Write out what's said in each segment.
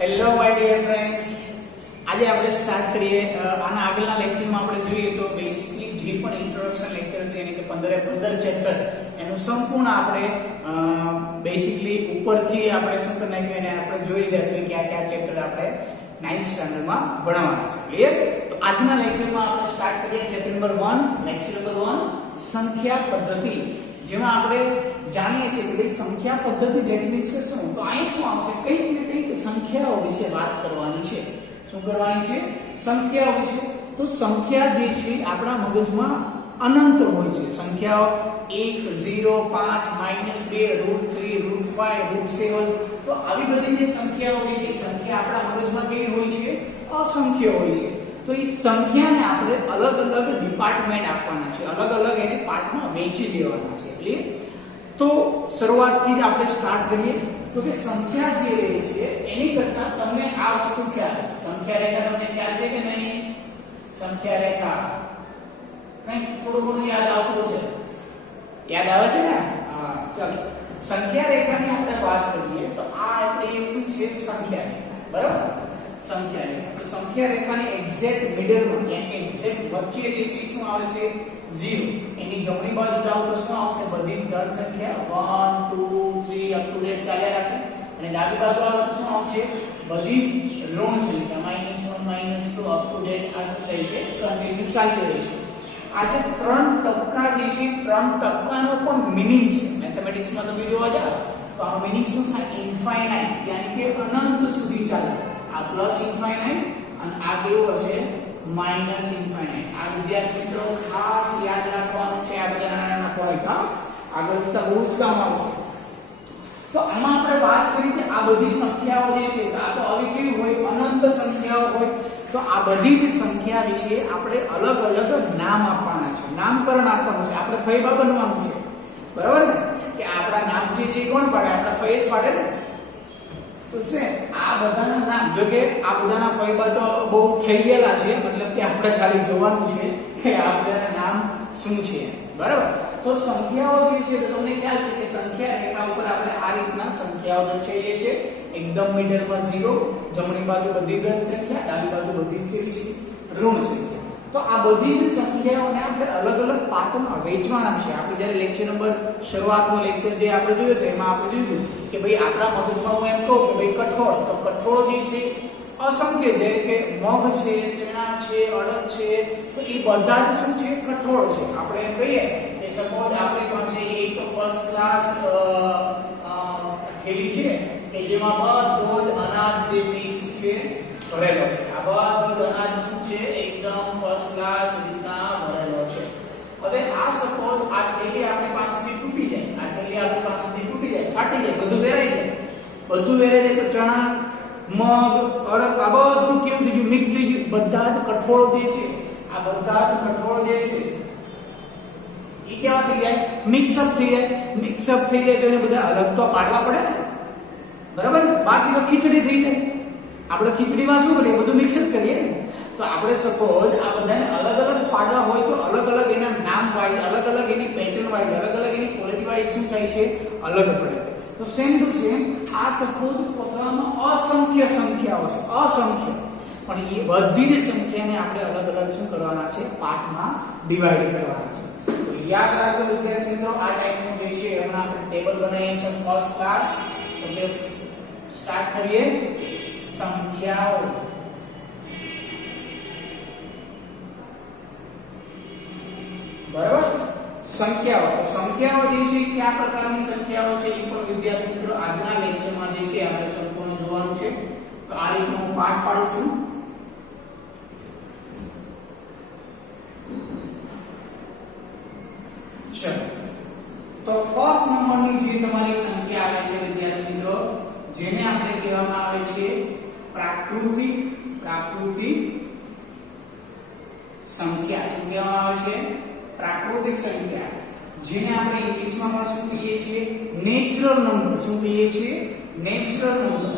Hello my dear friends, આજે આપણે start કરીએ. આના આગળના લેક્ચરમાં આપણે જોઈએ તો બેસિકલી જે પણ ઇન્ટ્રોડક્શન લેક્ચર હતું એટલે કે 15 ચેપ્ટર એનું સંપૂર્ણ આપણે બેસિકલી ઉપરથી આપણે શું કરી નાખ્યું અને આપણે જોઈ લીધા કે કયા ચેપ્ટર આપણે 9th સ્ટાન્ડર્ડમાં ભણવાના છે. ક્લિયર? તો આજના લેક્ચરમાં આપણે સ્ટાર્ટ કરીએ ચેપ્ટર નંબર 1, લેક્ચર નંબર 1 સંખ્યા પદ્ધતિ, જેમાં આપણે જાણીએ છીએ કે ભાઈ સંખ્યા પદ્ધતિ ધેટ મીન્સ કે શું. તો અહીં શું આવશે, કંઈક ને કંઈક સંખ્યાઓ વિશે વાત કરવાની છે. શું કરવાની છે? સંખ્યાઓ વિશે. તો સંખ્યા જે છે આપણા મગજમાં અનંત હોય છે. સંખ્યાઓ 1 0 5 -2 √3 √5 √7, તો આવી બધી જે સંખ્યાઓ હોય છે સંખ્યા આપણા મગજમાં કેવી હોય છે? અસંખ્ય હોય છે. તો એ સંખ્યાને આપણે અલગ અલગ ડિપાર્ટમેન્ટ આપવાના છે, અલગ અલગ એને પાર્ટમાં વહેંચી દેવાના છે. ક્લિયર? તો શરૂઆતથી જ આપણે સ્ટાર્ટ કરીએ તો કે સંખ્યા જે રહે છે એની કરતા તમને આ વસ્તુ ખ્યાલ છે. સંખ્યા રેખા તમને ખ્યાલ છે કે નહીં? સંખ્યા રેખા કંઈક થોડું ઘણું યાદ આવતું છે? યાદ આવે છે ને? હા, ચાલો સંખ્યા રેખાની આપણે વાત કરીએ તો આ આપણે શું છે? સંખ્યા રેખા. બરાબર? સંખ્યા રેખા. તો સંખ્યા રેખાની એક્ઝેક્ટ મિડલમાં યાની કે એક્ઝેક્ટ વચ્ચે જે છે શું આવશે? 0. એની જમણી બાજુ જાવ તો શું આવશે? બધી ધન સંખ્યા 1 2 3 અપ ટુ ડેટ ચાલ્યા રાખે. અને ડાબી બાજુ આવે તો શું આવશે? બધી ઋણ સંખ્યા -1 -2 અપ ટુ ડેટ આ શું થાય છે? કન્ટિન્યુ ચાલતી રહેશે. આ જે 3 ટપકા જે છે 3 ટપકાનો પણ મીનિંગ છે. મેથેમેટિક્સમાં તમે જોવા જાવ તો આનો મીનિંગ શું થાય? ઇન્ફાઇનાઇટ, યાની કે અનંત સુધી ચાલે. આ પ્લસ ઇન્ફાઇનાઇટ અને આ કેવું હશે? Minus infinite. આ વિદ્યાર્થી મિત્રો ખાસ યાદ રાખવાનું છે આ બધા નાના પોઈન્ટ. આગળ જતા બહુ જ કામ આવશે. તો આમાં આપણે વાત કરી કે આ બધી સંખ્યાઓ જે છે આ તો આવી કેવી હોય? અનંત સંખ્યાઓ હોય. તો આ બધી જ સંખ્યા વિશે આપણે અલગ અલગ નામ આપવાના છે, નામકરણ આપવાનું છે. આપણે ફૈબા બનવાનું છે. બરાબર ને? કે આપણા નામ જે છે કોણ પાડે? આપણા ફૈદ પાડે ને. તો છે આ બધાના નામ, જો કે આ બધાના ફૈબા તો બહુ થઈ ગયેલા છે, મતલબ કે આપણે ખાલી જોવાનું છે કે આ બધાના નામ શું છે. બરાબર? તો સંખ્યાઓ જે છે તો તમને ખ્યાલ છે કે સંખ્યા રેખા ઉપર આપણે આ રીતના સંખ્યાઓ દર્શાવીએ છીએ. એકદમ મિડલમાં 0, જમણી બાજુ બધી ધન સંખ્યા, ડાબી બાજુ બધી કેવી છે? ઋણ સંખ્યા. તો આ બધી જ સંખ્યાઓને આપણે અલગ અલગ પાર્ટમાં વહેંચવાના છે. આપણે જ્યારે લેક્ચર નંબર શરૂઆતનો લેક્ચર જે આપણે જોયો તો એમાં આપણે જોયું કે ભાઈ આપણા મગજમાં હું એમ કહું કે ભાઈ કઠોળ, તો કઠોળ જે છે અસંખ્ય, જેમ કે મગ છે, ચણા છે, અડદ છે, તો એ બધા જ શું છે? કઠોળ છે. આપણે એમ કહીએ કે સપોઝ આપણી પાસે એક ફર્સ્ટ ક્લાસ થેલી છે કે જેમાં બધો જ અનાજ જે છે શું છે? ભરેલો છે. આ બધો જ અનાજ શું છે? એકદમ ફર્સ્ટ ક્લાસ રીતના ભરેલો છે. હવે આ સપોઝ આ થેલી આપણી પાસેથી તૂટી જાય, આ થેલી આપણી પાસેથી તૂટી જાય, ફાટી જાય, બધું વેરાઈ જાય. બધું વેરાઈ જાય તો ચણા, મગ, અડદ આ બધું કેવું થઈ ગયું? મિક્સ થઈ ગયું. બધા જ કઠોળ જે છે, આ બધા જ કઠોળ જે છે એ કેવા થઈ જાય? મિક્સઅપ થઈ જાય. મિક્સઅપ થઈ જાય તો એને બધા અલગ તો પાડવા પડે ને. બરાબર? બાકી તો ખીચડી થઈ જાય. આપણે ખીચડીમાં શું કરીએ? બધું મિક્સ જ કરીએ ને. તો આપણે સપોઝ આ બધાને અલગ અલગ પાડવા હોય તો અલગ અલગ એના નામ વાઇઝ, અલગ અલગ એની પેટર્ન વાઇઝ, અલગ અલગ એની ક્વોલિટી વાઇઝ શું થાય છે? અલગ પડે. તો સેમ ટુ સેમ આ સપોઝ કોથળામાં અસંખ્ય સંખ્યાઓ છે, અસંખ્ય, પણ એ બધી જ સંખ્યાને આપણે અલગ અલગ શું કરવાના છે? પાર્ટમાં ડિવાઈડ કરવાના છે. તો યાદ રાખજો વિદ્યાર્થી મિત્રો, આ ટાઈપનું જે છે હમણાં આપણે ટેબલ બનાવીએ છીએ ફર્સ્ટ ક્લાસ. એટલે સ્ટાર્ટ કરીએ. સંખ્યાઓ. બરાબર? સંખ્યાઓ. તો સંખ્યાઓ જે છે કયા પ્રકારની સંખ્યાઓ છે એ પણ વિદ્યાર્થી મિત્રો આજના લેક્ચરમાં જે છે આપણે સંપૂર્ણ જોવાનું છે. તો આ રીતનો હું પાઠ પાડું છું. ચલો, તો ફર્સ્ટ નંબરની જે તમારી સંખ્યા આવે છે વિદ્યાર્થી મિત્રો, જેને આપણે કહેવામાં આવે છે પ્રાકૃતિક સંખ્યા. શું કહેવામાં આવે છે? પ્રાકૃતિક સંખ્યા. જેને આપણે ઇંગ્લિશમાં શું કહીએ છીએ? Natural number. શું કહીએ છીએ? Natural number.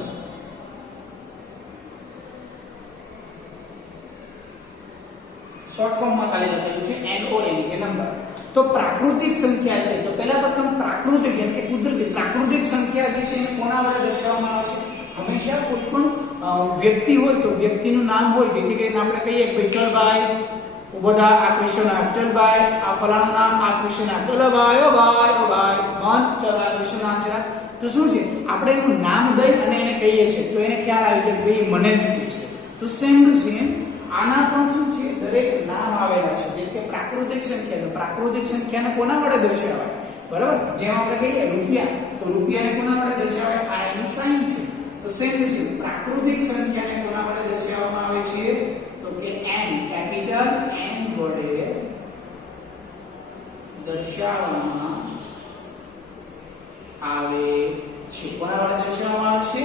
શોર્ટ ફોર્મમાં ખાલી લખેલું છે NON કે નંબર. તો પ્રાકૃતિક સંખ્યા છે તો પહેલા પ્રથમ પ્રાકૃતિક એટલે કુદરતી પ્રાકૃતિક સંખ્યા જે છે એને કોના વડે દર્શાવવામાં આવે છે? હંમેશા કોઈ પણ વ્યક્તિ હોય તો વ્યક્તિનું નામ હોય, જેથી કરીને આપણે કહીએ કે ભાઈ ચલ ભાઈ ઉભો થા, આ ક્વેશ્ચન આ ચલ ભાઈ, આ ફલાણું નામ, આ ક્વેશ્ચન આ ચલ ભાઈ ઓ ભાઈ ઓ ભાઈ મન ચલ આ ક્વેશ્ચન આન્સર. તો શું છે, આપણે એનું નામ દઈ અને એને કહીએ છીએ તો એને ખ્યાલ આવી કે ભાઈ મને જ કહે છે. તો સેમ આના પણ શું છે, દરેક નામ આવેલા છે. જેમ કે પ્રાકૃતિક સંખ્યા, તો પ્રાકૃતિક સંખ્યાને કોના વડે દર્શાવાય, બરાબર? જેમ આપણે કહીએ રૂપિયા, તો રૂપિયાને કોના વડે દર્શાવાય, આ એની સાઇન છે. તો સેમ છે, પ્રાકૃતિક સંખ્યાને કોના વડે દર્શાવવામાં આવે છે, તો કે n, કેપિટલ n વડે દર્શાવવામાં આવે છે. કોના વડે દર્શાવવામાં આવે છે,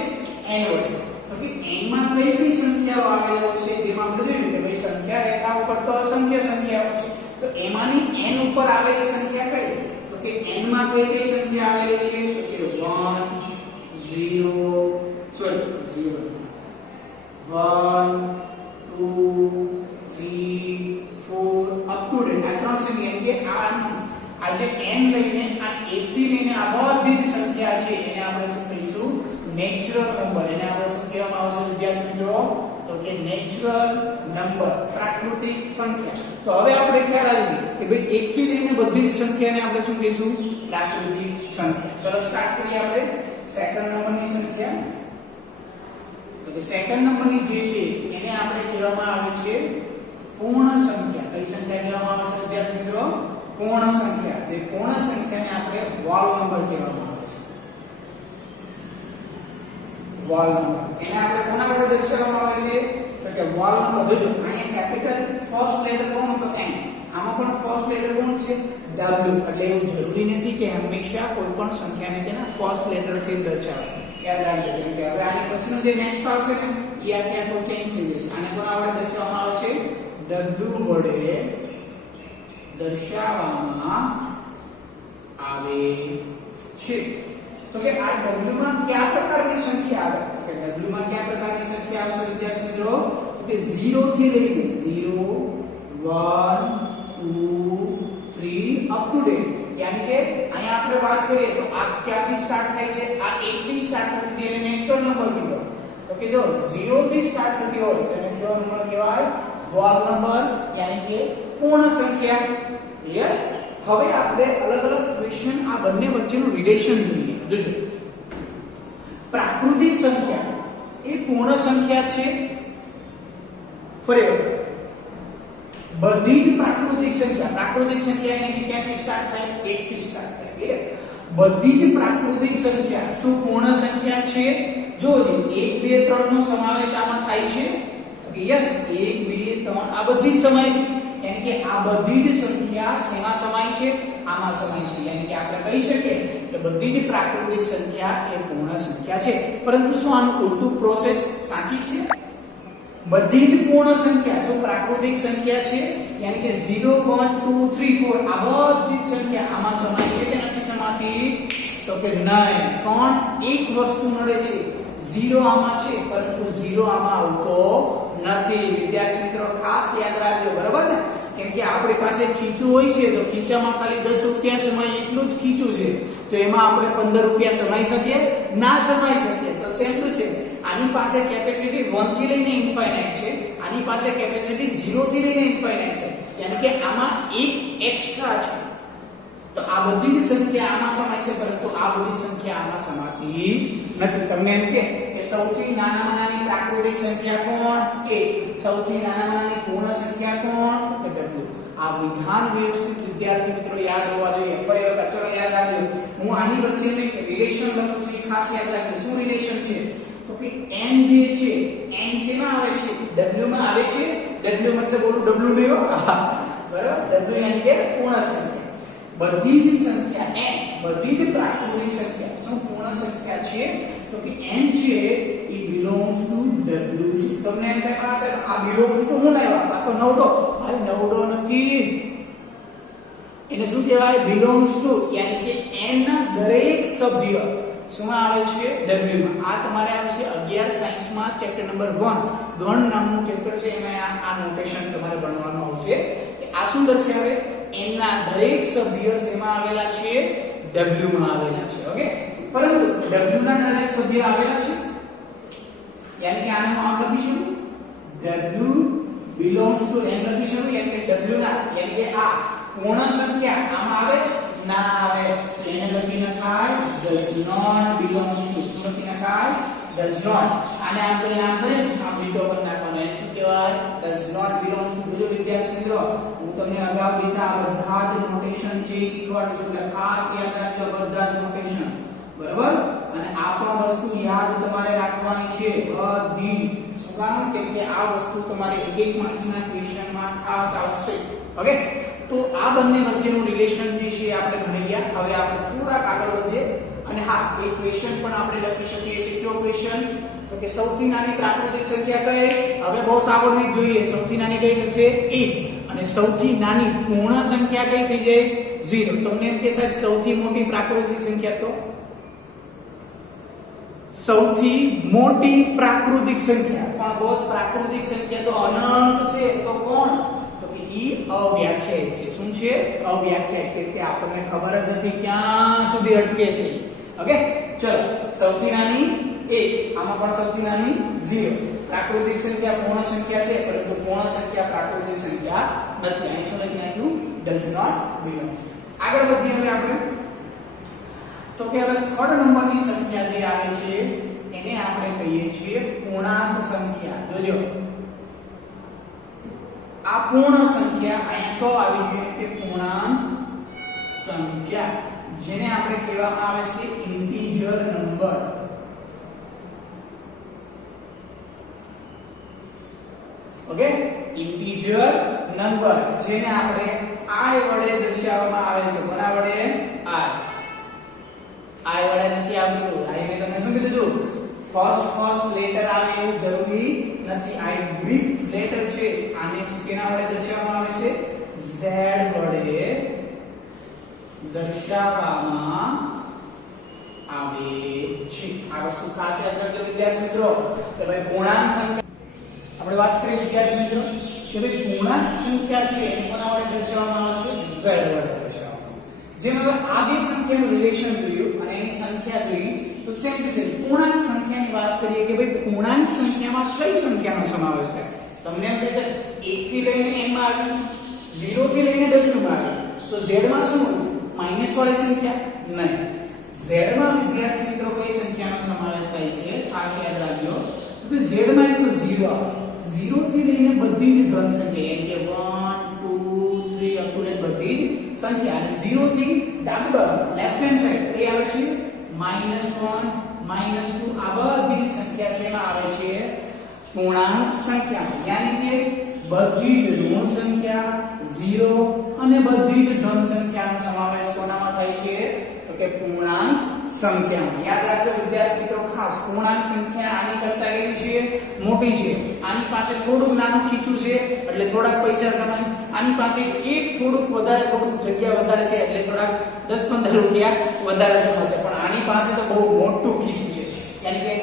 n વડે. તો કે n માં કઈ કઈ સંખ્યાઓ આવેલી છે, જેમાં આપણે જોયું કે ભાઈ સંખ્યા રેખા ઉપર તો અસંખ્ય સંખ્યાઓ છે. તો એમાંની n ઉપર આવેલી સંખ્યા કઈ, તો કે n માં કઈ કઈ સંખ્યા આવેલી છે, તો કે 1 2 3 4 અપ ટુ ડેટ આ ત્રણ સંખ્યા કે આ જે n લઈને આ 1 થી લઈને આ બધી જ સંખ્યા છે એને આપણે શું કહીશું, નેચરલ નંબર. એને આપણે શું કહેવામાં આવશે વિદ્યાર્થી મિત્રો, તો કે નેચરલ નંબર, પ્રાકૃતિક સંખ્યા. તો હવે આપણે ખ્યાલ આવી કે ભાઈ 1 થી લઈને બધી જ સંખ્યાને આપણે શું કહીશું, પ્રાકૃતિક સંખ્યા. ચલો સ્ટાર્ટ કરીએ આપણે સેકન્ડ નંબરની સંખ્યા. તો કે સેકન્ડ નંબરની જે છે એને આપણે કહેવામાં આવે છે પૂર્ણ સંખ્યા. કઈ સંખ્યા કહેવામાં આવે છે વિદ્યાર્થી મિત્રો, પૂર્ણ સંખ્યા. તે પૂર્ણ સંખ્યાને આપણે વોલ નંબર કહેવામાં આવે છે, વોલ નંબર. એને આપણે કોના વડે દર્શાવવામાં આવે છે, તો કે વોલ નંબર. જોજો અહીંયા કેપિટલ ફર્સ્ટ લેટર કોણ, તો n. આમાં પણ ફર્સ્ટ લેટર કોણ છે, w. એટલે એવું જરૂરી નથી કે હંમેશા કોઈ પણ સંખ્યાને તેના ફર્સ્ટ લેટર થી દર્શાવાય. યાદ રાખજો. કે હવે આની પછીનો જે નેક્સ્ટ આવશે ને એ આખે આખો ચેન્જ થઈ જશે. આને કોના વડે દર્શાવવામાં આવશે, w વડે દર્શાવવામાં આવે છે. તો કે આ w માં કયા પ્રકારની સંખ્યા આવે, તો કે w માં કયા પ્રકારની સંખ્યા આવશે વિદ્યાર્થી મિત્રો, તો કે 0 થી લઈને 0 1 2 3 અપ ટુ ડેટ. યાની કે અહીંયા આપણે વાત કરીએ તો આ ક્યાંથી સ્ટાર્ટ થાય છે, આ 1 થી સ્ટાર્ટ થતી હોય એને નેચરલ નંબર કીધો. તો કે જો 0 થી સ્ટાર્ટ થતી હોય તો એને કેવો નંબર કહેવાય, વોલ નંબર, યાની કે પૂર્ણ સંખ્યા. ક્લિયર? હવે આપણે અલગ અલગ ક્વેશ્ચન આ બંને વચ્ચેનું રિલેશન જોઈએ. જોજો પ્રાકૃતિક સંખ્યા એ પૂર્ણ સંખ્યા છે. ફરી બધી જ પ્રાકૃતિક સંખ્યા એની ક્યાંથી સ્ટાર્ટ થાય, 1 થી સ્ટાર્ટ થાય. ક્લિયર? બધી જ પ્રાકૃતિક સંખ્યા શું પૂર્ણ સંખ્યા છે? જો 1 2 3 નો સમાવેશ આમાં થાય છે. યસ, 1 2 3 આ બધી સમાય, યાની કે આ બધી જ સંખ્યા શેમાં સમાય છે, આમાં સમાય છે. યાની કે આપણે કહી શકીએ કે બધી જ પ્રાકૃતિક સંખ્યા એ પૂર્ણ સંખ્યા છે. પરંતુ શું આનું ઉલટું પ્રોસેસ સાચી છે? બધી જ પૂર્ણ સંખ્યા શું પ્રાકૃતિક સંખ્યા છે, યાની કે 0 1 2 3 4 આ બધી જ સંખ્યા આમાં સમાય છે કે નથી સમાતી, તો કે નહીં. પણ એક વસ્તુ નડે છે, 0 આમાં છે પરંતુ 0 આમાં આવતો નથી. વિદ્યાર્થી મિત્રો ખાસ યાદ રાખજો, બરાબર ને? કેમ કે આપણી પાસે ખીચું હોય છે તો ખિસ્સામાં ખાલી 10 રૂપિયા સમાય એટલું જ ખીચું છે, તો એમાં આપણે 15 રૂપિયા સમાઈ શકીએ ના સમાઈ શકીએ. તો સેમ ટુ સેમ આની પાસે કેપેસિટી 1 થી લઈને ઇન્ફાઇનાઇટ છે, આની પાસે કેપેસિટી 0 થી લઈને ઇન્ફાઇનાઇટ છે. યાની કે આમાં એક એક્સ્ટ્રા છે. તો આ બધી જ સંખ્યા આમાં સમાય છે પરંતુ આ બધી સંખ્યા આમાં સમાતી નથી. તમને એમ કે સૌથી નાનામાં નાની પ્રાકૃતિક સંખ્યા કોણ, કે સૌથી નાનામાં નાની પૂર્ણ સંખ્યા કોણ, તો કે w. આ વિધાન વ્યવસ્થિત વિદ્યાર્થી મિત્રો યાદ હોવા જોઈએ. ફરી વખત ચલો યાદ રાખજો, હું આની વચ્ચે રિલેશન લખું છું, એ ખાસ યાદ રાખજો. શું રિલેશન છે, તો કે n જે છે n શેમાં આવે છે, w માં આવે છે. w મતલબ બોલું w નહીં હો, બરાબર? w યાની કે પૂર્ણ સંખ્યા. બધી જ સંખ્યા n, બધી જ પ્રાકૃતિક સંખ્યા શું પૂર્ણ સંખ્યા છે, તો કે n છે એ belongs to w છે. તમને એમ થાય પાસે આ belongs to હું લાવ્યા, આ તો નવડો. ભાઈ નવડો નથી, એને શું કહેવાય, belongs to. યાની કે n ના દરેક સભ્ય શું આવે છે, w માં. આ તમારે આવશે 11 સાયન્સમાં ચેપ્ટર નંબર 1 ગણ નામનું ચેપ્ટર છે, એમાં આ નોટેશન તમારે ભણવાનું આવશે કે આ શું દર્શાવે, n ના દરેક સભ્ય શેમાં આવેલા છે, w માં આવેલા છે. ઓકે, પરંતુ w ના દરેક સભ્ય આવેલા છે, यानी कि આનું આમ લખીશું w belongs to n લખીશું એટલે કે w ના એટલે કે આ પૂર્ણ સંખ્યા આમાં આવે ના આવે એને લખી નખાય does not belongs to શું લખી નખાય does not આને આમ કરી આમ લીટો પર નાખવાનો એને શું કહેવાય does not belongs to જો વિદ્યાર્થી મિત્રો હું તમને અગાઉ દીધા બધા જ નોટેશન છે શીખવાડું છું એટલે ખાસ યાદ રાખજો બધા જ નોટેશન બરાબર અને આ પણ વસ્તુ યાદ તમારે રાખવાની છે બધી જ શું કારણ કે આ વસ્તુ તમારે એક માર્ક્સના ક્વેશ્ચનમાં ખાસ આવશે ઓકે તો આ બંને વચ્ચેનું રિલેશન જે છે આપણે ભણી ગયા હવે આપણે થોડાક આગળ વધીએ અને હા એક ક્વેશ્ચન પણ આપણે લખી શકીએ છીએ કયો ક્વેશ્ચન તો કે સૌથી નાની પ્રાકૃતિક સંખ્યા કઈ હવે બહુ સાવધાની જોઈએ સૌથી નાની કઈ થશે 1 અને સૌથી નાની પૂર્ણ સંખ્યા કઈ થઈ જાય 0 તમને એમ કે સાહેબ સૌથી મોટી પ્રાકૃતિક સંખ્યા તો સૌથી મોટી પ્રાકૃતિક સંખ્યા પણ બોસ પ્રાકૃતિક સંખ્યા તો અનંત છે તો કોણ તો કે ઈ અવ્યાખ્યાયિત છે શું છે અવ્યાખ્યાયિત કે આપણને ખબર જ નથી ક્યાં સુધી અટકે છે ઓકે ચલો સૌથી નાની 1 આમાં પણ સૌથી નાની 0 પ્રાકૃતિક સંખ્યા પૂર્ણ સંખ્યા છે પરંતુ પૂર્ણ સંખ્યા પ્રાકૃતિક સંખ્યા નથી અહીં શું લખી નાખ્યું does not belong આગળ વધીએ હવે આપણે તો કે હવે થર્ડ નંબરની સંખ્યા જે આવે છે એને આપણે કહીએ છીએ પૂર્ણાંક સંખ્યા જોજો આ પૂર્ણ સંખ્યા અહીં તો આવી ગઈ કે પૂર્ણાંક સંખ્યા જેને આપણે કહેવામાં આવે છે integer number okay integer number જેને આપણે i વડે દર્શાવવામાં આવે છે કોના વડે i વડે નથી આવતું i મેં તમને શું કીધું ફર્સ્ટ લેટર આવે એવું જરૂરી નથી i ગ્રીક લેટર છે આને કેના વડે દર્શાવવામાં આવે છે z વડે દર્શાવવામાં આવે છે આ વસ્તુ ખાસ યાદ રાખજો વિદ્યાર્થી મિત્રો કે ભાઈ પૂર્ણાંક સંખ્યા આપણે વાત કરીએ વિદ્યાર્થી મિત્રો કે ભાઈ પૂર્ણાંક સંખ્યા છે એને કોના વડે દર્શાવવામાં આવશે z વડે દર્શાવવામાં જેમ હવે આ બે સંખ્યાનું રિલેશન જોયું અને એની સંખ્યા જોઈ તો સેમ ટુ સેમ પૂર્ણાંક સંખ્યાની વાત કરીએ કે ભાઈ પૂર્ણાંક સંખ્યામાં કઈ સંખ્યાનો સમાવેશ છે તમને એમ કહે છે 1 થી લઈને n માં આવ્યું 0 થી લઈને w માં આવ્યું તો z માં શું હતું માઈનસ વાળી સંખ્યા નહીં z માં વિદ્યાર્થી મિત્રો કઈ સંખ્યાનો સમાવેશ થાય છે ખાસ યાદ રાખજો તો કે z માં એક તો 0 આવે 0 થી લઈને બધી જ ધન સંખ્યા એટલે કે 1 2 3 અપ ટુ બધી સંખ્યા અને 0 થી ડાબી બાજુ લેફ્ટ હેન્ડ સાઈડ એ આવે છે -1 -2 આ બધી સંખ્યા શેમાં આવે છે પૂર્ણાંક સંખ્યા યાની કે બધી જ ઋણ સંખ્યા 0 અને બધી જ ધન સંખ્યાનો સમાવેશ કોનામાં થાય છે તો કે પૂર્ણાંક સંખ્યામાં યાદ રાખજો વિદ્યાર્થી મિત્રો ખાસ પૂર્ણાંક સંખ્યા આની કરતા કેવી છે મોટી છે આની પાસે થોડુંક નાનું ખીચું છે એટલે થોડાક પૈસા સમાન આની પાસે એક થોડુંક વધારે થોડુંક જગ્યા વધારે છે એટલે થોડાક 10-15 રૂપિયા વધારે સમાશે પણ આની પાસે તો બહુ મોટું ખીચું છે યાની કે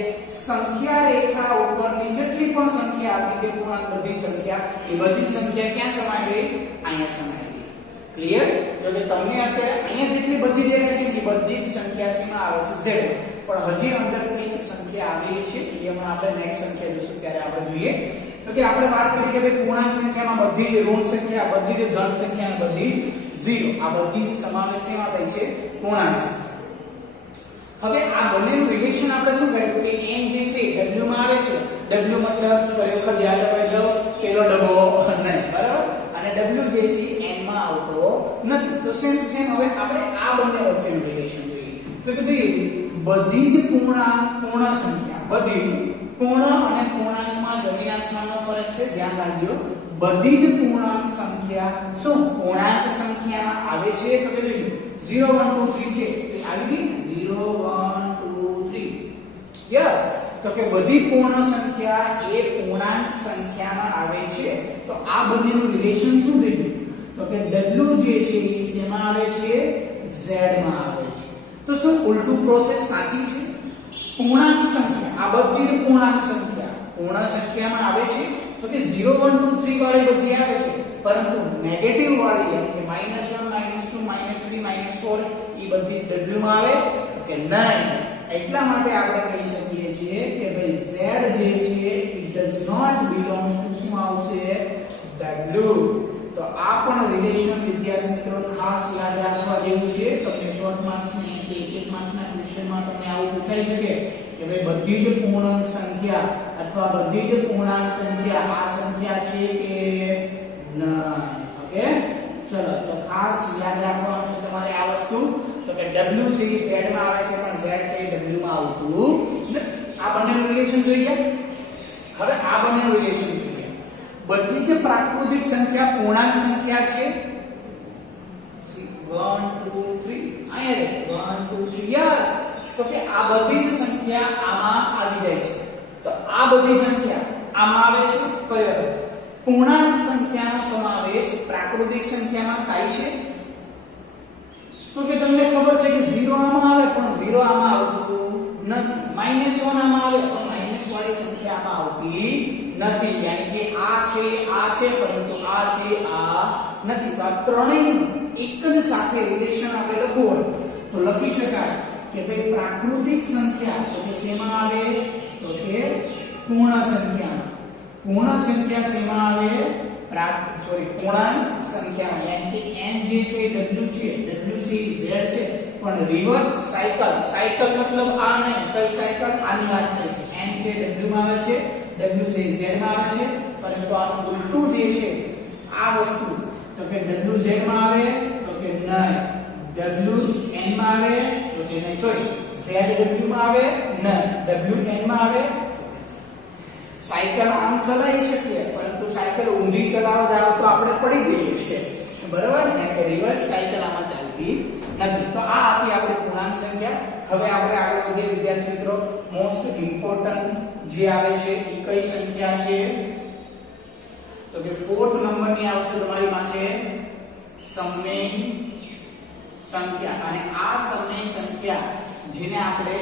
સંખ્યા રેખા ઉપરની જેટલી પણ સંખ્યા આપી છે પૂર્ણાંક બધી સંખ્યા એ બધી સંખ્યા ક્યાં સમાઈ ગઈ અહીંયા સમાઈ ગઈ ક્લિયર જો કે તમને અત્યારે અહીંયા જેટલી બધી દેખાય છે એ બધી જ સંખ્યા સીમા આવે છે z પણ હજી અંદર કઈક સંખ્યા આવેલી છે એમાં આપણે નેક્સ્ટ સંખ્યા જોઈશું ત્યારે આપણે જોઈએ તો કે આપણે વાત કરી કે ભાઈ પૂર્ણાંક સંખ્યામાં બધી જ ઋણ સંખ્યા બધી જ ધન સંખ્યા અને બધી 0 આ બધી જ સમાવેશ શેમાં થાય છે પૂર્ણાંક હવે આ બંનેનું રિલેશન આપણે શું કર્યું કે n જે છે w માં આવે છે w મતલબ ફરી વખત યાદ રાખજો પેલો ડબ્બો નહીં બરાબર અને w જે છે n માં આવતો નથી તો સેમ હવે આપણે આ બંને વચ્ચેનું રિલેશન જોઈએ તો કે જોઈએ બધી જ પૂર્ણ સંખ્યા બધી પૂર્ણ અને પૂર્ણાંકમાં જમીન આસમાનનો ફરક છે ધ્યાન રાખજો બધી જ પૂર્ણાંક સંખ્યા શું પૂર્ણાંક સંખ્યામાં આવે છે તો કે જોઈએ 0 1 2 3 છે એ આવી ગઈ 0 1 2 3 યસ તો કે બધી પૂર્ણ સંખ્યા એ પૂર્ણાંક સંખ્યામાં આવે છે તો આ બંનેનું રિલેશન શું થઈ ગયું તો કે w જે છે એ શેમાં આવે છે z માં આવે છે તો શું ઉલટું પ્રોસેસ સાચી છે પૂર્ણાંક સંખ્યા આ બધી જ પૂર્ણાંક સંખ્યા પૂર્ણ સંખ્યામાં આવે છે તો કે 0 1 2 3 વાળી બધી આવે છે પરંતુ નેગેટિવ વાળી એટલે કે -1 -2 -3 -4 એ બધી w માં આવે તો કે નહીં એટલા માટે આપણે કહી શકીએ છીએ કે ભાઈ z જે છે it does not belongs to શું આવશે w. તો આ પણ રિલેશન વિદ્યાર્થી મિત્રો ખાસ યાદ રાખવા જેવું છે. તમને શોર્ટ માર્ક્સ ની કે એક માર્ક્સ ના ક્વેશ્ચનમાં તમને આવું પૂછાઈ શકે કે ભાઈ બધી જ પૂર્ણાંક સંખ્યા અથવા બધી જ પૂર્ણાંક સંખ્યા આ સંખ્યા છે કે ના. ઓકે, ચલો તો ખાસ યાદ રાખવાનું છે તમારે આ વસ્તુ. તો કે w છે એ z માં આવે છે પણ z છે એ w માં આવતું નથી. આ બંનેનું રિલેશન જોઈએ. હવે આ બંનેનું રિલેશન જોઈએ. બધી જ પ્રાકૃતિક સંખ્યા પૂર્ણાંક સંખ્યા છે. 1 2 3 અહીંયા 1 2 3 યસ. તો કે આ બધી જ સંખ્યા આમાં આવી જાય છે. તો આ બધી સંખ્યા આમાં આવે છે. ફરી પૂર્ણાંક સંખ્યાનો સમાવેશ પ્રાકૃતિક સંખ્યામાં થાય છે. તો કે તમને ખબર છે કે 0 આમાં આવે પણ 0 આમાં આવતું નથી. -1 આમાં આવે પણ માઈનસ વાળી સંખ્યા આમાં આવતી નથી. યાની કે આ છે પરંતુ આ છે આ નથી. તો આ ત્રણેય એક જ સાથે રિલેશન આપણે લખવું હોય તો લખી શકાય કે ભાઈ પ્રાકૃતિક સંખ્યા તો કે શેમાં આવે તો કે પૂર્ણ સંખ્યા. પૂર્ણ સંખ્યા શેમાં આવે પૂર્ણાંક સંખ્યામાં. યાની કે n જે છે w છે z છે પણ રિવર્સ સાયકલ મતલબ આ નહીં. કઈ સાયકલ? આની વાત છે. n છે w માં આવે છે, w છે z માં આવે છે, પરંતુ આનું ઉલટું જે છે આ વસ્તુ તો કે w z માં આવે તો કે નહીં, w n માં આવે તો કે નહીં, સોરી z w માં આવે નહીં, w n માં આવે. સાયકલ આમ ચલાવી શકીએ પરંતુ સાયકલ ઊંધી ચલાવવા જાવ તો આપણે પડી જઈએ છીએ. બરાબર ને? કે રિવર્સ સાયકલ આમાં ચાલતી નથી. તો આ હતી આપણી પૂર્ણાંક સંખ્યા. હવે આપણે આગળ વધીએ વિદ્યાર્થી મિત્રો. મોસ્ટ ઇમ્પોર્ટન્ટ જે આવે છે એ કઈ સંખ્યા છે તો કે 4th નંબરની આવશે તમારી પાસે સમય સંખ્યા. અને આ સમય સંખ્યા જેને આપણે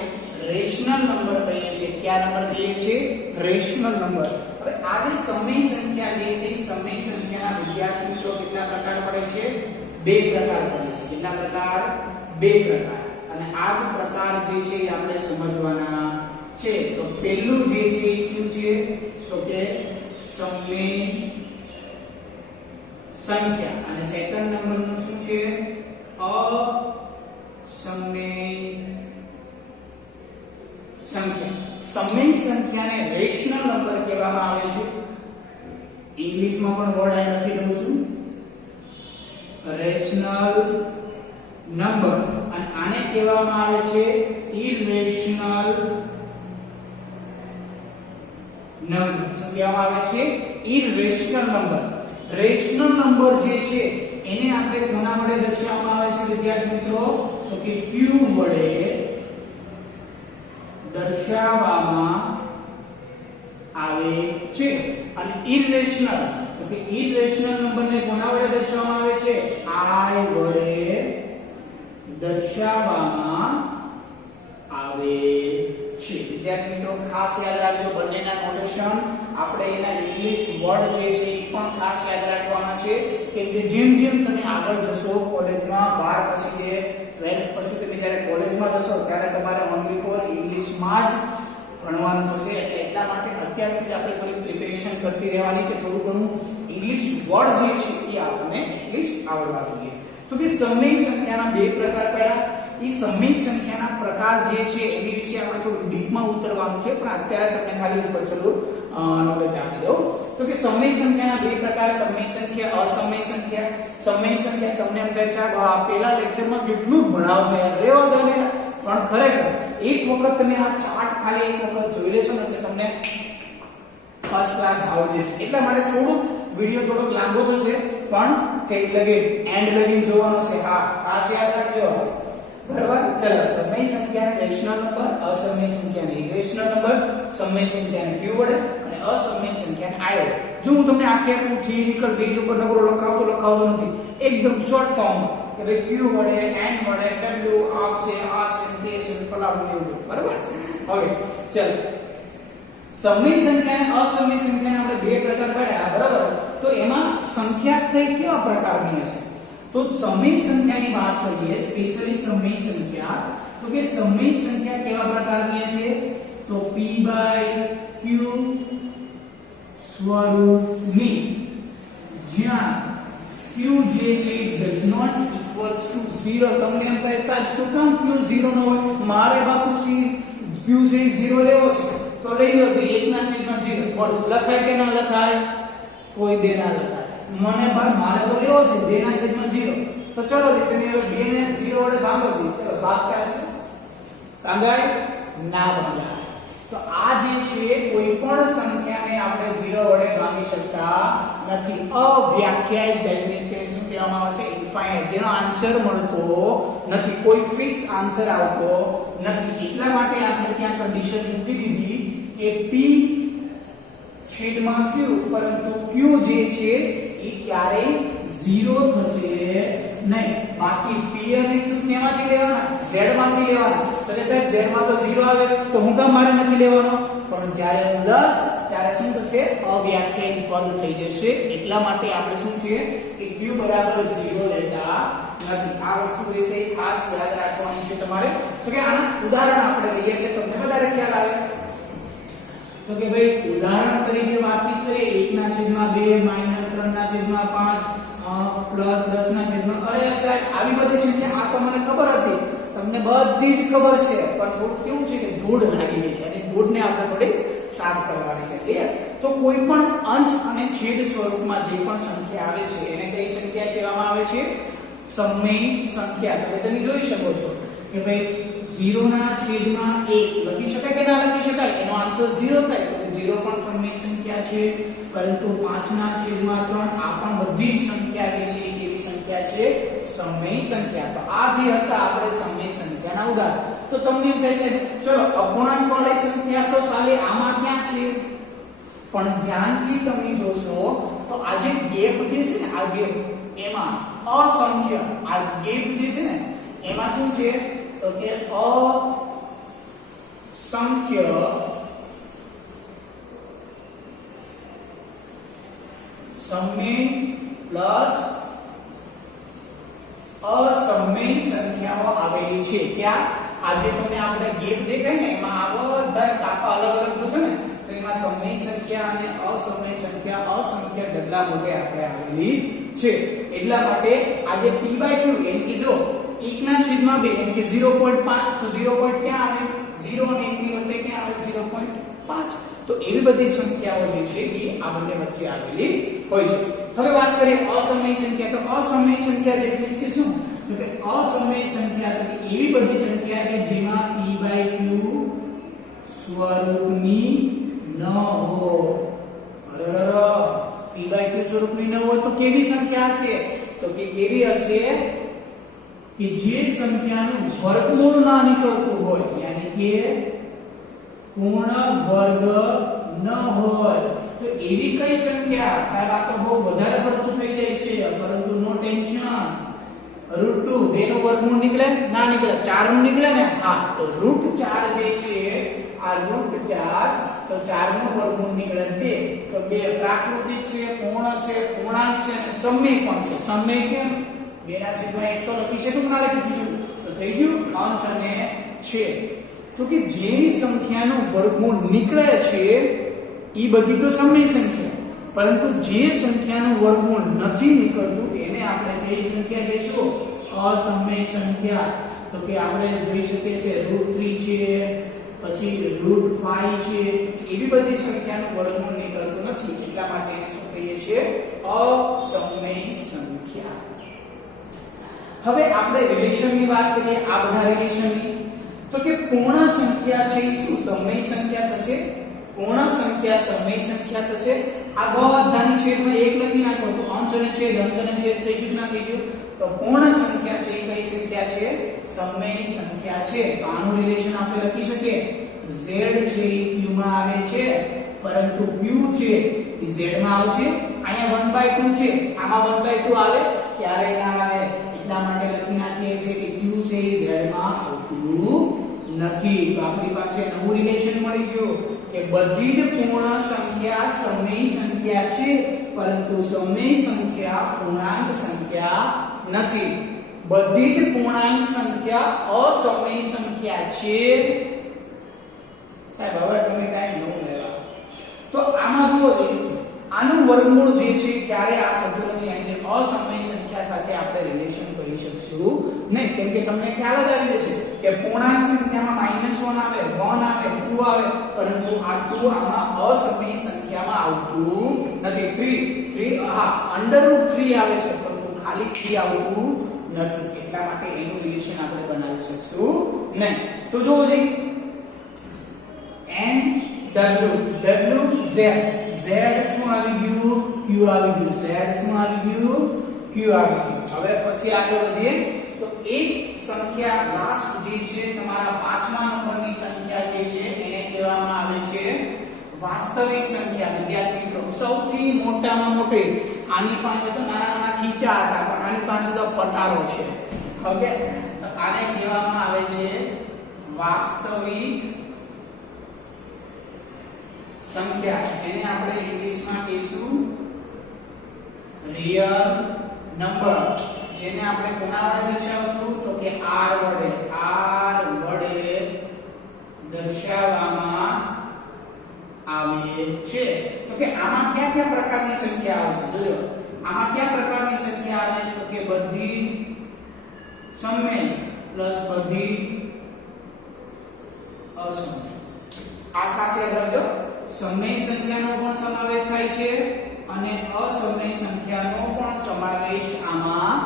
રેશનલ નંબર કહીએ છીએ. કયા નંબર કહીએ છીએ? Rational number. હવે આ જે સમય સંખ્યા જે છે એ સમય સંખ્યાના વિદ્યાર્થી મિત્રો કેટલા પ્રકાર પડે છે? બે પ્રકાર પડે છે. કેટલા પ્રકાર? બે પ્રકાર. અને આ જ પ્રકાર જે છે એ આપણે સમજવાના છે. તો પહેલું જે છે એ કયું છે તો કે સમય સંખ્યા. અને સેકન્ડ નંબરનું શું છે? અસમય સંખ્યા. સમય સંખ્યાને રેશનલ નંબર કહેવામાં આવે છે. ઇંગ્લિશમાં પણ વર્ડ આ લખી દઉં છું, રેશનલ નંબર. અને આને કહેવામાં આવે છે ઇરેશનલ નંબર. શું કહેવામાં આવે છે? Irrational number. રેશનલ નંબર જે છે એને આપણે કોના વડે દર્શાવવામાં આવે છે વિદ્યાર્થી મિત્રો તો કે q વડે દર્શાવવામાં આવે છે. અને ઇરેશનલ તો કે ઇરેશનલ નંબરને કોના વડે દર્શાવવામાં આવે છે? i વડે દર્શાવવામાં આવે છે. વિદ્યાર્થી મિત્રો ખાસ યાદ રાખજો બંનેના નોટેશન. આપણે એના ઇંગ્લિશ વર્ડ જે છે એ પણ ખાસ યાદ રાખવાના છે કે જેમ જેમ તમે આગળ જશો કોલેજમાં, 12 પછી જે 12th પછી તમે જ્યારે કોલેજમાં જશો ત્યારે તમારે ઓનલી ફોર ઇંગ્લિશમાં જ ભણવાનું થશે. એટલા માટે અત્યારથી જ આપણે થોડી પ્રિપેરેશન કરતી રહેવાની કે થોડું ઘણું ઇંગ્લિશ વર્ડ જે છે એ આપણને એટલીસ્ટ આવડવા જોઈએ. તો કે સમય સંખ્યાના બે પ્રકાર પડ્યા. એ સમય સંખ્યાના પ્રકાર જે છે એની વિશે આપણે થોડું ડીપમાં ઉતરવાનું છે, પણ અત્યારે તમને ખાલી ઉપર ચલો નોલેજ આપી દઉં. તો કે સમય સંખ્યાના બે પ્રકાર, સમય સંખ્યા, અસમય સંખ્યા. સમય સંખ્યા તમને એમ થાય સાહેબ આ પહેલા લેક્ચરમાં કેટલું ભણાવશે યાર, રેવા દો ને. પણ ખરેખર એક વખત તમે આ ચાર્ટ ખાલી એક વખત જોઈ લેશો ને એટલે તમને ફર્સ્ટ ક્લાસ આવડી જશે. એટલા માટે થોડું વિડિયો થોડો લાંબો થશે પણ ઠેક લગે એન્ડ લગી જોવાનો છે. હા ખાસ યાદ રાખજો. બરાબર? ચલો સમય સંખ્યાને રેશનલ નંબર, અસમય સંખ્યાને ઇરેશનલ નંબર, સમય સંખ્યાને q વડે અને અસમય સંખ્યાને i વડે. જો હું તમને આખી થિયરિકલ પેજ ઉપર નકરો લખાવતો નથી, એકદમ શોર્ટ ફોર્મ કે ભાઈ q વડે, n વડે, w આ છે તે છે પલાવું એવું. બરાબર? હવે ચલો સમય સંખ્યા અને અસમય સંખ્યાને આપણે બે પ્રકાર પાડ્યા. બરાબર? તો એમાં સંખ્યા કઈ કેવા પ્રકારની હશે? તો સમય સંખ્યાની વાત કરીએ, સ્પેશિયલી સમય સંખ્યા, તો કે સમય સંખ્યા કેવા પ્રકારની છે તો p/q સ્વરૂપની જ્યાં q જે છે ડઝ નોટ ઇક્વલ્સ ટુ 0 તમને એમ થાય સાહેબ શું કામ q 0 ન હોય મારે બાપુ q જે 0 લેવો છે તો લઈ લો તો 1/0 બોલ લખાય કે ના લખાય કોઈ દે ના લખાય મને મારે તો લેવો છે 2/0 તો ચલો તમે હવે 2 ને 0 વડે ભાગો ચલો ભાગ ચાલશે ભાગાય ના ભાગાય તો આ જે છે કોઈ પણ સંખ્યાને આપણે 0 વડે ભાગી શકતા નથી અવ્યાખ્યાયિત ધેટ મીન્સ કે શું કહેવામાં આવે છે ઇન્ફાઇનાઇટ જેનો આન્સર મળતો નથી કોઈ ફિક્સ આન્સર આવતો નથી એટલા માટે આપણે ત્યાં કન્ડિશન મૂકી દીધી કે p છેદમાં q પરંતુ q જે છે એ ક્યારેય 0 થશે નહીં બાકી p અને q કેમાંથી લેવાના z માંથી લેવાના તો કે સાહેબ z માં તો 0 આવે તો હું કામ મારે નથી લેવાનો પણ જ્યારે પ્લસ ત્યારે શું થશે અવ્યાખ્યાયિત પદ થઈ જશે એટલા માટે આપણે શું છે કે q બરાબર 0 લેતા નથી આ વસ્તુ વિશે ખાસ યાદ રાખવાની છે તમારે તો કે આના ઉદાહરણ આપણે લઈએ કે તમને વધારે ખ્યાલ આવે તો કે ભાઈ ઉદાહરણ તરીકે વાતચીત કરીએ 1/2 -3/5 +10/. અરે સાહેબ આવી બધી સંખ્યા આ તો મને ખબર હતી તમને બધી જ ખબર છે પણ થોડું કેવું છે કે ધૂળ લાગી ગઈ છે અને ધૂળને આપણે થોડી સાફ કરવાની છે ક્લિયર તો કોઈ પણ અંશ અને છેદ સ્વરૂપમાં જે પણ સંખ્યા આવે છે એને કઈ સંખ્યા કહેવામાં આવે છે સમય સંખ્યા તો તમે જોઈ શકો છો કે ભાઈ 0/1 લખી શકાય કે ના લખી શકાય એનો આન્સર 0 થાય તો 0 પણ સમય સંખ્યા છે પરંતુ 5/3 આ પણ બધી જ સંખ્યા જે છે કેવી સંખ્યા છે સમય સંખ્યા તો આ જે હતા આપણે સમય સંખ્યાના ઉદાહરણ તો તમને એમ થાય છે ચલો અપૂર્ણાંક વાળી સંખ્યા તો સાલે આમાં ક્યાં છે પણ ધ્યાનથી તમે જોશો તો આ જે ગેપ જે છે ને આ ગેપ એમાં અસંખ્ય આ ગેપ જે છે ને એમાં શું છે તો કે અસંખ્ય સમય પ્લસ અસમય સંખ્યાઓ આવેલી છે ક્યાં આજે તમને આપણે ગેપ દેખાય ને એમાં આ બધા કાપા અલગ અલગ જોશો ને તો એમાં સમય સંખ્યા અને અસમય સંખ્યા અસંખ્ય ઢગલા રૂપે આપણે આવેલી છે એટલા માટે આજે p/q એટલે કે જો 1/2 એટલે કે 0.5 તો 0. ક્યાં આવે 0 અને 1 ની વચ્ચે ક્યાં આવે 0.5 તો એવી બધી સંખ્યાઓ જે છે એ આ બંને વચ્ચે આવેલી હોય છે હવે વાત કરીએ અસમય સંખ્યા તો અસમય સંખ્યા એટલે કે શું તો કે અસમય સંખ્યા એટલે એવી બધી સંખ્યા કે જેમાં p/q સ્વરૂપની ન હોય અરર p/q સ્વરૂપની ન હોય તો કેવી સંખ્યા હશે તો કે કેવી હશે કે જે સંખ્યાનું વર્ગમૂળ ના નીકળતું હોય યાની કે પૂર્ણ વર્ગ ન હોય તો એવી કઈ સંખ્યા સાહેબ આ તો બહુ વધારે પડતું થઈ જાય છે પરંતુ નો ટેન્શન √2 2 નું વર્ગમૂળ નીકળે ના નીકળે 4 નું નીકળે ને હા તો √4 જે છે આ √4 તો 4 નું વર્ગમૂળ નીકળે 2 તો 2 પ્રાકૃતિક છે પૂર્ણ છે પૂર્ણાંક છે અને સમય પણ છે સમય કેમ 2/1 તો લખી શકું ના લખી દીધું તો થઈ ગયું અંશ અને છેદ તો કે જે સંખ્યાનું વર્ગમૂળ નીકળે છે ઈ બધી તો સમય સંખ્યા પરંતુ જે સંખ્યાનું વર્ગમૂળ નથી નીકળતું એને આપણે કઈ સંખ્યા કહીશું અસમય સંખ્યા તો કે આપણે જોઈ શકીએ છે √3 છે પછી √5 છે એવી બધી સંખ્યાનું વર્ગમૂળ નીકળતું નથી એટલા માટે એને શું કહીએ છીએ અસમય સંખ્યા હવે આપણે રિલેશનની વાત કરીએ આ બધા રિલેશનની તો કે પૂર્ણ સંખ્યા છે એ શું સમય સંખ્યા થશે પૂર્ણ સંખ્યા સમય સંખ્યા થશે આ બધાની છેદમાં 1 લખી નાખો તો અંશ અને છેદ થઈ ગયું ના થઈ ગયું તો પૂર્ણ સંખ્યા છે એ કઈ સંખ્યા છે સમય સંખ્યા છે તો આનું રિલેશન આપણે લખી શકીએ z છે એ q માં આવે છે પરંતુ q છે એ z માં આવશે અહીંયા 1/2 છે આમાં 1/2 આવે ક્યારે ના આવે એટલા માટે લખી નાખીએ છે કે q છે એ z માં આવતું નથી તો આપણી પાસે નવું રિલેશન મળી ગયું કે બધી જ પૂર્ણ સંખ્યા સમય સંખ્યા છે પરંતુ સમય સંખ્યા પૂર્ણાંક સંખ્યા નથી બધી જ પૂર્ણાંક સંખ્યા અસમય સંખ્યા છે સાહેબ હવે તમે કાઈ ન લેવા તો આમાં જુઓ આનું વર્ગમૂળ જે છે ક્યારે આ થતું નથી એટલે અસમય સંખ્યા સાથે આપણે રિલેશન કરી શકશું નહીં કેમ કે તમને ખ્યાલ જ આવી જશે કે પૂર્ણાંક સંખ્યામાં -1 આવે 1 આવે 2 આવે પરંતુ આ 2 આમાં અસમય સંખ્યામાં આવતું નથી 3 હા √3 આવે છે પરંતુ ખાલી 3 આવતું નથી એટલા માટે એનું રિલેશન આપણે બનાવી શકશું નહીં તો જુઓ જી n w z z શું આવી ગયું q આવી ગયું z શું આવી ગયું q આવી ગયું હવે પછી આગળ વધીએ તો એક સંખ્યા લાસ્ટ જે છે તમારા પાંચમા નંબરની સંખ્યા જે છે એને કહેવામાં આવે છે વાસ્તવિક સંખ્યા વિદ્યાર્થી મિત્રો સૌથી મોટામાં મોટી આની પાસે તો નાના નાના ખીચા હતા પણ આની પાસે તો પતારો છે ઓકે તો આને કહેવામાં આવે છે વાસ્તવિક સંખ્યા જેને આપણે ઇંગ્લિશમાં કહીશું રિયલ નંબર જેને આપણે કોના વડે દર્શાવશું તો કે r વડે દર્શાવવામાં આવે છે તો કે આમાં કયા કયા પ્રકારની સંખ્યા આવશે જોજો આમાં કયા પ્રકારની સંખ્યા આવે તો કે બધી સમય પ્લસ બધી અસમય આ ખાસ યાદ રાખજો સમય સંખ્યાનો પણ સમાવેશ થાય છે અને અસમય સંખ્યાનો પણ સમાવેશ આમાં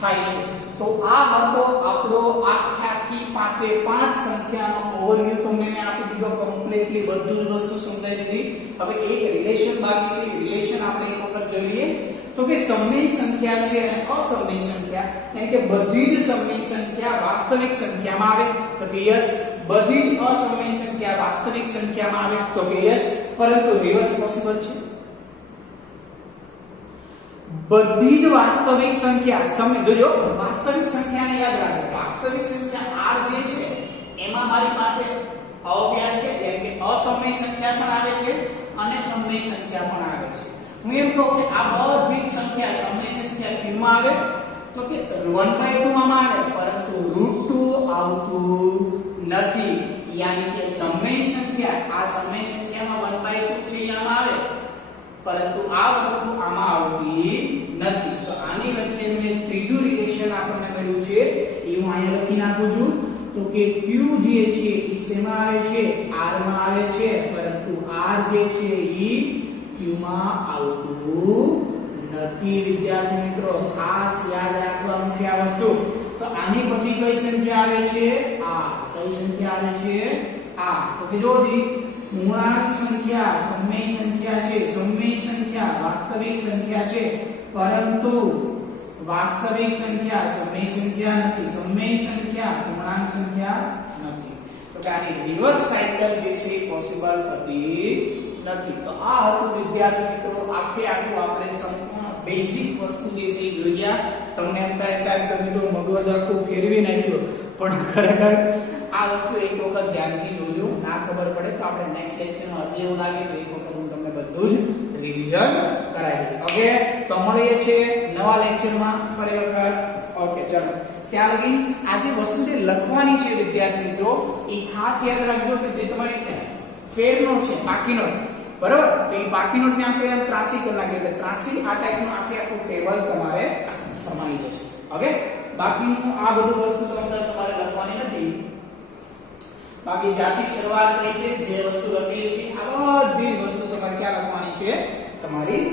થાય છે તો આ હતો આપણો આખી પાંચે પાંચ સંખ્યાનો ઓવરવ્યુ તમને મેં આપી દીધો કમ્પ્લીટલી બધું જ વસ્તુ સમજાવી દીધી હવે એક રિલેશન બાકી છે રિલેશન આપણે એક વખત જોઈએ તો કે સમય સંખ્યા છે અને અસમય સંખ્યા એટલે કે બધી જ સમય સંખ્યા વાસ્તવિક સંખ્યામાં આવે તો કે યસ બધી જ અસમય સંખ્યા વાસ્તવિક સંખ્યામાં આવે તો કે યસ પરંતુ રિવર્સ પોસિબલ છે બધી જ વાસ્તવિક સંખ્યા સમય જોજો વાસ્તવિક સંખ્યાને યાદ રાખો વાસ્તવિક સંખ્યા r જે છે એમાં મારી પાસે અવ્યાખ્ય એટલે કે અસમય સંખ્યા પણ આવે છે અને સમય સંખ્યા પણ આવે છે હું એમ કહું કે આ બધી જ સંખ્યા સમય સંખ્યા q માં આવે તો કે 1/2 આમાં આવે પરંતુ √2 આવતું નથી યાની કે સમય સંખ્યા આ સમય સંખ્યામાં 1/2 છે આમાં આવે પરંતુ આ વસ્તુ આમાં આવતી નથી તો આની વચ્ચેનું એક ત્રીજું રિલેશન આપણને મળ્યું છે એ હું અહીંયા લખી નાખું છું તો કે q જે છે એ શેમાં આવે છે r માં આવે છે પરંતુ r જે છે એ q માં આવતું નથી વિદ્યાર્થી મિત્રો ખાસ યાદ રાખવાનું છે આ વસ્તુ તો આની પછી કઈ સંખ્યા આવે છે આ કઈ સંખ્યા આવે છે આ તો કે જો પૂર્ણાંક સંખ્યા સમય સંખ્યા છે સમય સંખ્યા વાસ્તવિક સંખ્યા છે પરંતુ વાસ્તવિક સંખ્યા સમય સંખ્યા નથી સમય સંખ્યા પૂર્ણાંક સંખ્યા નથી તો કે આની રિવર્સ સાયકલ જે છે પોસિબલ થતી નથી તો આ હતું વિદ્યાર્થી મિત્રો આખે આખું આપણે સંપૂર્ણ બેઝિક વસ્તુ જે છે એ જોઈ ગયા તમને એમ થાય સાહેબ તમે તો મગજ આખું ફેરવી નાખ્યું પણ ખરેખર આ વસ્તુ એક વખત ધ્યાનથી જોજો ના ખબર પડે તો આપણે નેક્સ્ટ લેક્ચરમાં હજી એવું લાગે તો એક વખત હું તમને બધું જ રિવિઝન કરાવી દઈશ ઓકે તો મળીએ છીએ નવા લેક્ચરમાં ફરી વખત ઓકે ચલો ત્યાં લગી આ જે વસ્તુ જે લખવાની છે વિદ્યાર્થી મિત્રો એ ખાસ યાદ રાખજો કે જે તમારી ફેર નોટ છે બાકી નોટ બરાબર તો એ બાકી નોટ ને આપણે આમ ત્રાસી કરી નાખીએ એટલે ત્રાસી આ ટાઈપનું આખું ટેબલ તમારે સમાઈ જશે ઓકે બાકીનું આ બધું વસ્તુ તમારે લખવાની નથી બાકી જ્યાંથી શરૂઆત કરી છે જે વસ્તુ લખેલી છે આ બધી વસ્તુ તમારે ક્યાં લખવાની છે તમારી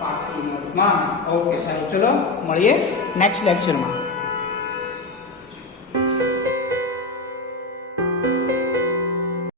પાકી નોટમાં ઓકે સાહેબ ચલો મળીએ નેક્સ્ટ લેક્ચરમાં